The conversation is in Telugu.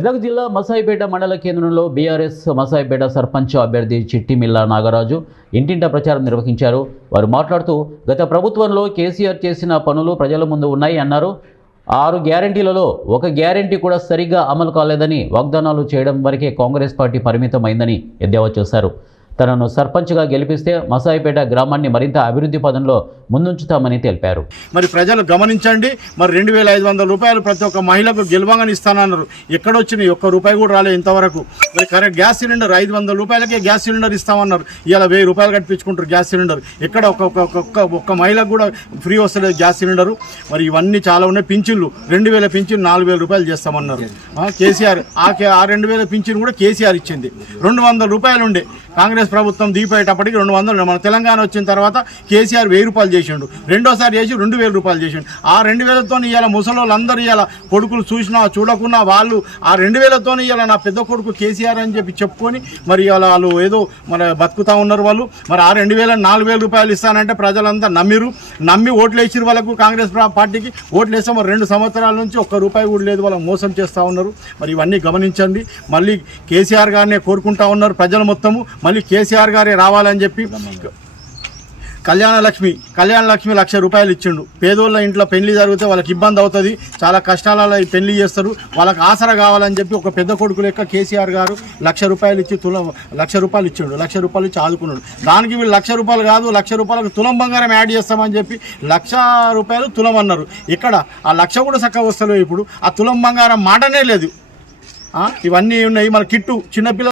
మెదక్ జిల్లా మసాయిపేట మండల కేంద్రంలో బీఆర్ఎస్ మసాయిపేట సర్పంచ్ అభ్యర్థి చిట్టిమిల్ల నాగరాజు ఇంటింటా ప్రచారం నిర్వహించారు. వారు మాట్లాడుతూ గత ప్రభుత్వంలో కేసీఆర్ చేసిన పనులు ప్రజల ముందు ఉన్నాయి అన్నారు. 6 గ్యారెంటీలలో ఒక గ్యారెంటీ కూడా సరిగ్గా అమలు కాలేదని, వాగ్దానాలు చేయడం వరకే కాంగ్రెస్ పార్టీ పరిమితమైందని ఎద్దేవా చేశారు. తనను సర్పంచ్గా గెలిపిస్తే మసాయిపేట గ్రామాన్ని మరింత అభివృద్ధి పదంలో ముందుంచుతామని తెలిపారు. మరి ప్రజలు గమనించండి, మరి 2500 రూపాయలు ప్రతి ఒక్క మహిళకు గెలవంగానే ఇస్తానన్నారు. ఎక్కడొచ్చినాయి? ₹1 కూడా రాలేదు ఇంతవరకు. మరి కరెక్ట్ గ్యాస్ సిలిండర్ 500 రూపాయలకే గ్యాస్ సిలిండర్ ఇస్తామన్నారు. ఇవాళ 1000 రూపాయలు కట్టించుకుంటారు గ్యాస్ సిలిండర్. ఎక్కడ ఒక్క మహిళకు కూడా ఫ్రీ వస్తలేదు గ్యాస్ సిలిండరు. మరి ఇవన్నీ చాలా ఉన్నాయి. పింఛన్లు 2000 పింఛన్ 4000 రూపాయలు చేస్తామన్నారు కేసీఆర్. ఆ 2000 పింఛన్ కూడా కేసీఆర్ ఇచ్చింది. 200 రూపాయలు ఉండే కాంగ్రెస్ ప్రభుత్వం దీపేటప్పటికి 200. మన తెలంగాణ వచ్చిన తర్వాత కేసీఆర్ 1000 రూపాయలు చేసిండు. రెండోసారి చేసి 2000 రూపాయలు చేసిండు. ఆ 2000తో ఇవాళ ముసలోళ్ళందరూ ఇవాళ కొడుకులు చూసినా చూడకున్నా వాళ్ళు ఆ 2000తో ఇవాళ నా పెద్ద కొడుకు కేసీఆర్ అని చెప్పుకొని మరి ఇవాళ వాళ్ళు ఏదో మన బతుకుతా ఉన్నారు వాళ్ళు. మరి ఆ 2000 4000 రూపాయలు ఇస్తానంటే ప్రజలంతా నమ్మి ఓట్లు వేసిరు వాళ్ళకు. కాంగ్రెస్ పార్టీకి ఓట్లు వేస్తాం. మరి 2 సంవత్సరాల నుంచి ₹1 కూడా లేదు. వాళ్ళకి మోసం చేస్తూ ఉన్నారు. మరి ఇవన్నీ గమనించండి. మళ్ళీ కేసీఆర్ గారినే కోరుకుంటా ఉన్నారు ప్రజలు మొత్తము. మళ్ళీ కేసీఆర్ గారే రావాలని చెప్పి కళ్యాణ లక్ష్మి ₹1,00,000 ఇచ్చిండు. పేదోళ్ళ ఇంట్లో పెళ్లి జరిగితే వాళ్ళకి ఇబ్బంది అవుతుంది, చాలా కష్టాలలో పెళ్లి చేస్తారు, వాళ్ళకి ఆసరా కావాలని చెప్పి ఒక పెద్ద కొడుకు లెక్క కేసీఆర్ గారు ₹1,00,000 ఇచ్చి ₹1,00,000 ఇచ్చిండు. ₹1,00,000 ఇచ్చి ఆదుకున్నాడు. దానికి వీళ్ళు ₹1,00,000 కాదు ₹1,00,000 తులం బంగారం యాడ్ చేస్తామని చెప్పి ₹1,00,000 తులం అన్నారు. ఇక్కడ ఆ 1,00,000 కూడా చక్కగా వస్తలేవు. ఇప్పుడు ఆ తులం బంగారం మాటనే లేదు. ఇవన్నీ ఉన్నాయి. మన కిట్టు చిన్నపిల్లలు